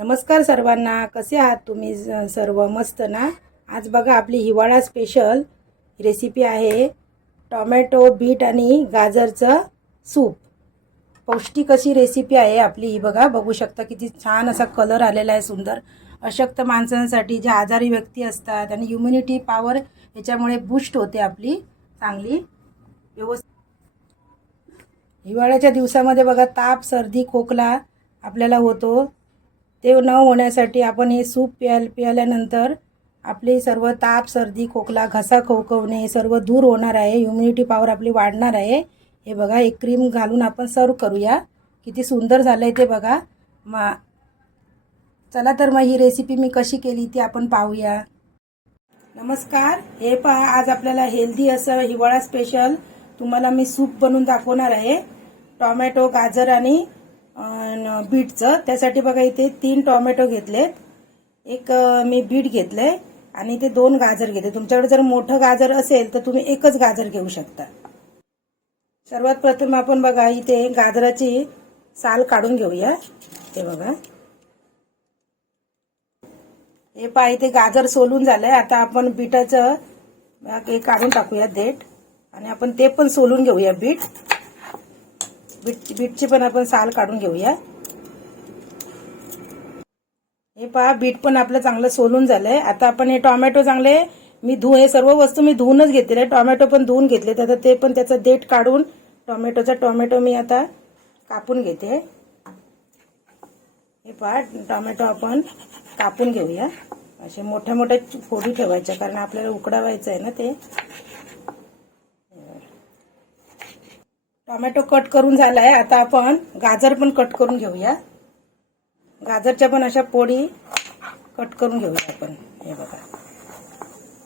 नमस्कार सर्वांना कसे आहात तुम्ही सर्व? मस्त ना? आज बघा आपली हिवाळा स्पेशल रेसिपी आहे टॉमॅटो बीट आणि गाजरचं सूप. पौष्टिक अशी रेसिपी आहे आपली ही बघा. बघू शकता किती छान असा कलर आलेला आहे सुंदर. अशक्त माणसांसाठी जे आजारी व्यक्ती असतात आणि इम्युनिटी पॉवर याच्यामुळे बूस्ट होते आपली चांगली. व्यवस्थित हिवाळ्याच्या दिवसामध्ये बघा ताप सर्दी खोकला आपल्याला होतो. ते न होण्यासाठी आपण हे सूप प्याल प्याल्यानंतर आपली सर्व ताप सर्दी खोकला घसा खोकवणे हे सर्व दूर होणार आहे. इम्युनिटी पॉवर आपली वाढणार आहे. हे बघा एक क्रीम घालून आपण सर्व करूया. किती सुंदर झालं आहे ते बघा. मा चला तर मग ही रेसिपी मी कशी केली ती आपण पाहूया. नमस्कार. हे पहा आज आपल्याला हेल्दी असं हिवाळा स्पेशल तुम्हाला मी सूप बनवून दाखवणार आहे. टॉमॅटो गाजर आणि बीटचं. त्यासाठी बघा इथे तीन टॉमॅटो घेतलेत. एक मी बीट घेतलंय आणि ते दोन गाजर घेते तुमच्याकडे जर मोठं गाजर असेल तर तुम्ही एकच गाजर घेऊ शकता. सर्वात प्रथम आपण बघा इथे गाजराची साल काढून घेऊया. हे बघा. हे पहा इथे गाजर सोलून झालंय. आता आपण बीटाचं हे काढून टाकूया देठ. आणि आपण ते पण सोलून घेऊया बीट. बीट बीटची पण आपण साल काढून घेऊया. हे पहा बीट पण आपलं चांगलं सोलून झालंय. आता आपण हे टोमॅटो चांगले मी धु हे सर्व वस्तू मी धुवूनच घेतलेले टोमॅटो पण धुवून घेतले तर ते पण त्याचं देठ काढून टोमॅटोचा टोमॅटो मी आता कापून घेते. हे पहा टोमॅटो आपण कापून घेऊया. असे मोठ्या मोठ्या फोडी ठेवायच्या कारण आपल्याला उकडावायचं आहे ना ते. टोमॅटो कट करून झाला आहे आता आपण गाजर पण कट करून घेऊया. गाजरच्या पण अशा पोळी कट करून घेऊया आपण. हे बघा.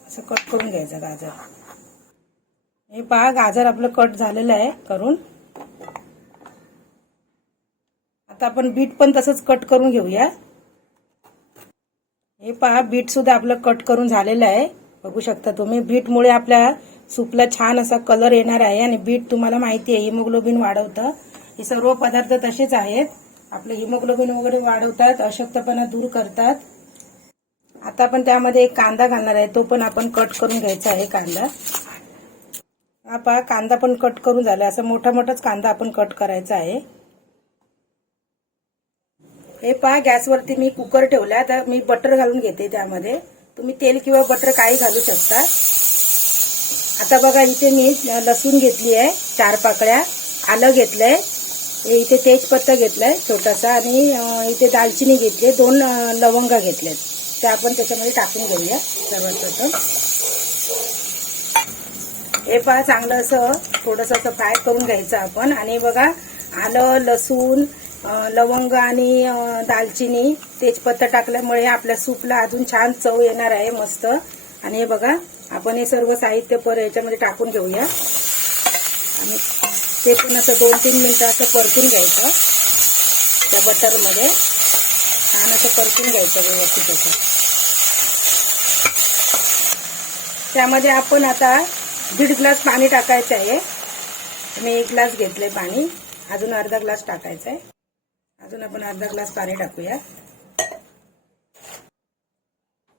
असं कट करून घ्यायचं गाजर. हे पहा गाजर आपलं कट झालेलं आहे करून. आता आपण बीट पण तसंच कट करून घेऊया. हे पहा बीट सुद्धा आपलं कट करून झालेलं आहे. बघू शकता तुम्ही बीटमुळे आपल्या सूपला छान असा कलर येणार आहे आणि बीट तुम्हाला माहिती आहे हिमोग्लोबिन वाढवतं. हे सर्व पदार्थ तसेच आहेत. आपलं हिमोग्लोबिन वगैरे वाढवतात अशक्तपणा दूर करतात. आता आपण त्यामध्ये एक कांदा घालणार आहे तो पण आपण कट करून घ्यायचा आहे कांदा. हा पहा कांदा पण कट करून झाला. असा मोठा मोठाच कांदा आपण कट करायचा आहे. हे पहा गॅसवरती मी कुकर ठेवला. तर मी बटर घालून घेते त्यामध्ये. तुम्ही तेल किंवा बटर काही घालू शकता. आता बघा इथे मी लसूण घेतली आहे चार पाकळ्या आलं घेतलंय इथे तेजपत्ता घेतलाय छोटासा आणि इथे दालचिनी घेतली दोन लवंग लवंगा घेतल्यात त्या आपण त्याच्यामध्ये टाकून घेऊया सर्वात प्रथम. हे पहा चांगलं असं थोडंसं असं फ्राय करून घ्यायचं आपण. आणि बघा आलं लसूण लवंग आणि दालचिनी तेजपत्ता टाकल्यामुळे आपल्या सूपला अजून छान चव येणार आहे मस्त. आणि हे बघा आपण हे सर्व साहित्य पर याच्यामध्ये टाकून घेऊया. आणि ते पण असं दोन तीन मिनटं असं परतून घ्यायचं. त्या बटरमध्ये. छान असं परतून घ्यायचं व्यवस्थित असं. त्यामध्ये आपण आता दीड ग्लास पाणी टाकायचं आहे. मी एक ग्लास घेतले पाणी. अजून अर्धा ग्लास टाकायचा आहे. अजून आपण अर्धा ग्लास पाणी टाकूया.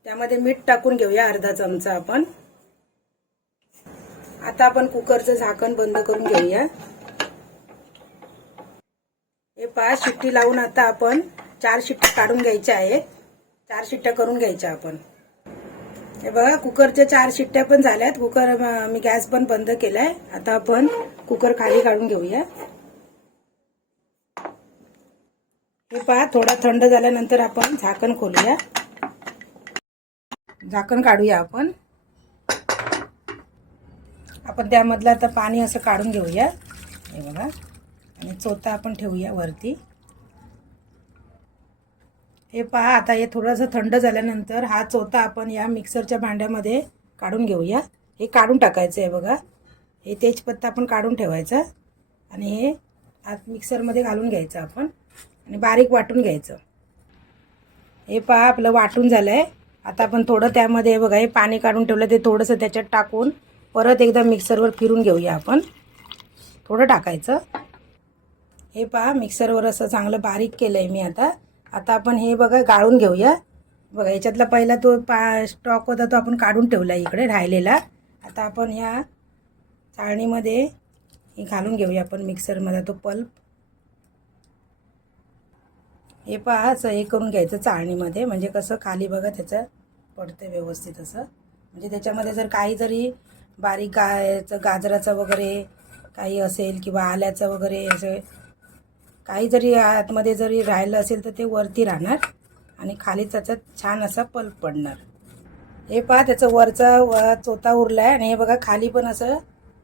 त्यामध्ये मीठ टाकून घेऊया अर्धा चमचा आपण. आता आपण कुकरचं झाकण बंद करून घेऊया. हे पाच शिट्टी लावून आता आपण चार शिट्ट्या काढून घ्यायच्या आहेत. चार शिट्ट्या करून घ्यायच्या आपण. हे बघा कुकरच्या चार शिट्ट्या पण झाल्यात. कुकर मी गॅस पण बंद केलाय. आता आपण कुकर खाली काढून घेऊया. हे पहा थोडा थंड झाल्यानंतर आपण झाकण खोलूया. झाकण काढूया आपण. आपण त्यामधलं आता पाणी असं काढून घेऊया. हे बघा. आणि चोथा आपण ठेवूया वरती. हे पहा आता हे थोडंसं थंड झाल्यानंतर हा चोथा आपण या मिक्सरच्या भांड्यामध्ये काढून घेऊया. हे काढून टाकायचं आहे बघा. हे तेजपत्ता आपण काढून ठेवायचा. आणि हे आत मिक्सरमध्ये घालून घ्यायचं आपण. आणि बारीक वाटून घ्यायचं. हे पहा आपलं वाटून झालं आहे आता आपण थोडं त्यामध्ये बघा हे पाणी काढून ठेवलं ते थोडंसं त्याच्यात टाकून परत एकदा मिक्सरवर फिरून घेऊया आपण. थोडं टाकायचं. हे पहा मिक्सरवर असं चांगलं बारीक केलं आहे मी आता. आता आपण हे बघा गाळून घेऊया. बघा याच्यातला पहिला तो पा स्टॉक होता तो आपण काढून ठेवला इकडे राहिलेला. आता आपण ह्या चाळणीमध्ये हे घालून घेऊया आपण मिक्सरमध्ये तो पल्प. हे पहा असं हे करून घ्यायचं चाळणीमध्ये. म्हणजे कसं खाली बघा त्याचं पडतं व्यवस्थित असं. म्हणजे त्याच्यामध्ये जर काही जरी बारीक गायचं गाजराचं वगैरे काही असेल किंवा आल्याचं वगैरे असं काही जरी आतमध्ये जरी राहिलं असेल तर ते वरती राहणार आणि खाली त्याचा छान असा पल्प पडणार. हे पहा त्याचं वरचा व चोथा उरला आहे आणि हे बघा खाली पण असं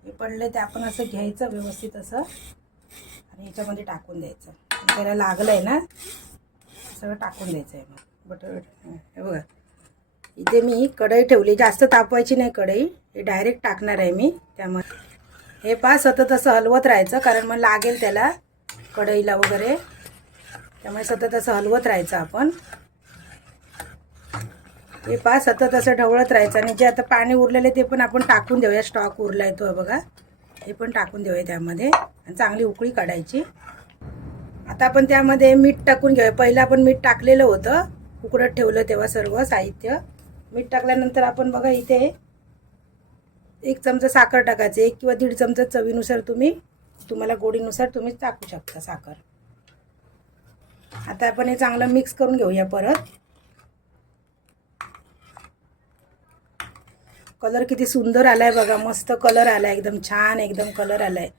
हे पडलं ते आपण असं घ्यायचं व्यवस्थित असं आणि याच्यामध्ये टाकून द्यायचं. त्याला लागलं आहे ना सगळं टाकून द्यायचं आहे मग. बटर हे बघा. इथे मी कढई ठेवली. जास्त तापवायची नाही कढई. हे डायरेक्ट टाकणार आहे मी. त्यामध्ये हे पहा सतत असं हलवत राहायचं कारण मग लागेल त्याला कढईला वगैरे. त्यामुळे सतत असं हलवत राहायचं आपण. हे पहा सतत असं ढवळत राहायचं. आणि जे आता पाणी उरलेले ते पण आपण टाकून देऊया. स्टॉक उरला आहे तो बघा. हे पण टाकून देऊया त्यामध्ये. आणि चांगली उकळी काढायची. आता आपण त्यामध्ये मीठ टाकून घेऊया. पहिलं आपण मीठ टाकलेलं होतं. उकडत ठेवलं तेव्हा सर्व साहित्य. मीठ टाकल्यानंतर आपण बघा इथे एक चमचा साखर टाकायचे एक किंवा दीड चमचा चवीनुसार तुम्ही तुम्हाला गोडीनुसार तुम्ही टाकू शकता साखर. आता आपण हे चांगलं मिक्स करून घेऊया परत. कलर किती सुंदर आलाय बघा मस्त कलर आलाय एकदम छान एकदम कलर आलाय.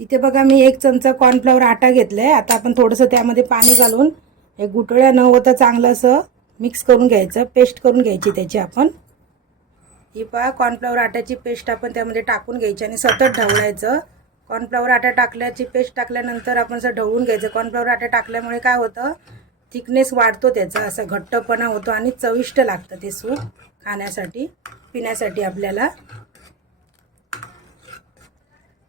तिथे बघा मी एक चमचा कॉर्नफ्लॉवर आटा घेतलाय आता आपण थोडंसं त्यामध्ये पाणी घालून हे गुटळ्या न होता चांगलं असं मिक्स करून घ्यायचं पेस्ट करून घ्यायची त्याची आपण. ही पहा कॉर्नफ्लॉवर आट्याची पेस्ट आपण त्यामध्ये टाकून घ्यायची आणि सतत ढवळायचं. कॉर्नफ्लॉवर आटा टाकल्याची पेस्ट टाकल्यानंतर आपण असं ढवळून घ्यायचं. कॉर्नफ्लॉवर आटा टाकल्यामुळे काय होतं? थिकनेस वाढतो त्याचा असा घट्टपणा होतो आणि चविष्ट लागतं ते सूप खाण्यासाठी पिण्यासाठी आपल्याला.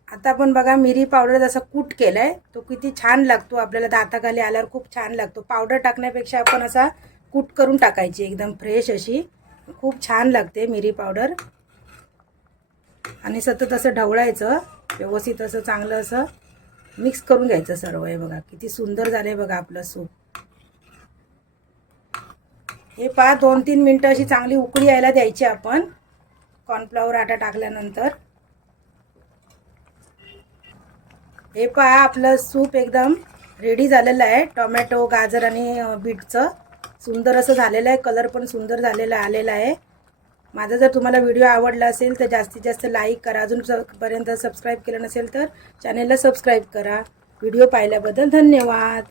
आता आपण बघा मिरी पावडर जसा कूट केलाय आहे तो किती छान लागतो. आपल्याला दाताखाली आल्यावर खूप छान लागतो. पावडर टाकण्यापेक्षा आपण असा कूट करून टाकायची एकदम फ्रेश अशी. खूप छान लागते मिरी पावडर आणि सतत असं ढवळायचं व्यवस्थित असं चांगलं असं मिक्स करून घ्यायचं सर्व. हे बघा किती सुंदर झालं आहे बघा आपलं सूप. हे पहा दोन तीन मिनटं अशी चांगली उकळी यायला द्यायची आपण. कॉर्नफ्लॉवर आटा टाकल्यानंतर. हे पहा आपलं सूप एकदम रेडी झालेलं आहे. टोमॅटो गाजर आणि बीटचं. सुंदर असं झालेलं आहे. कलर पण सुंदर झालेला आलेला आहे. माझा जर तुम्हाला व्हिडिओ आवडला असेल तर जास्तीत जास्त लाईक करा. अजून पर्यंत सबस्क्राईब केलं नसेल तर चॅनेलला सबस्क्राईब करा. व्हिडिओ पाहिल्याबद्दल धन्यवाद.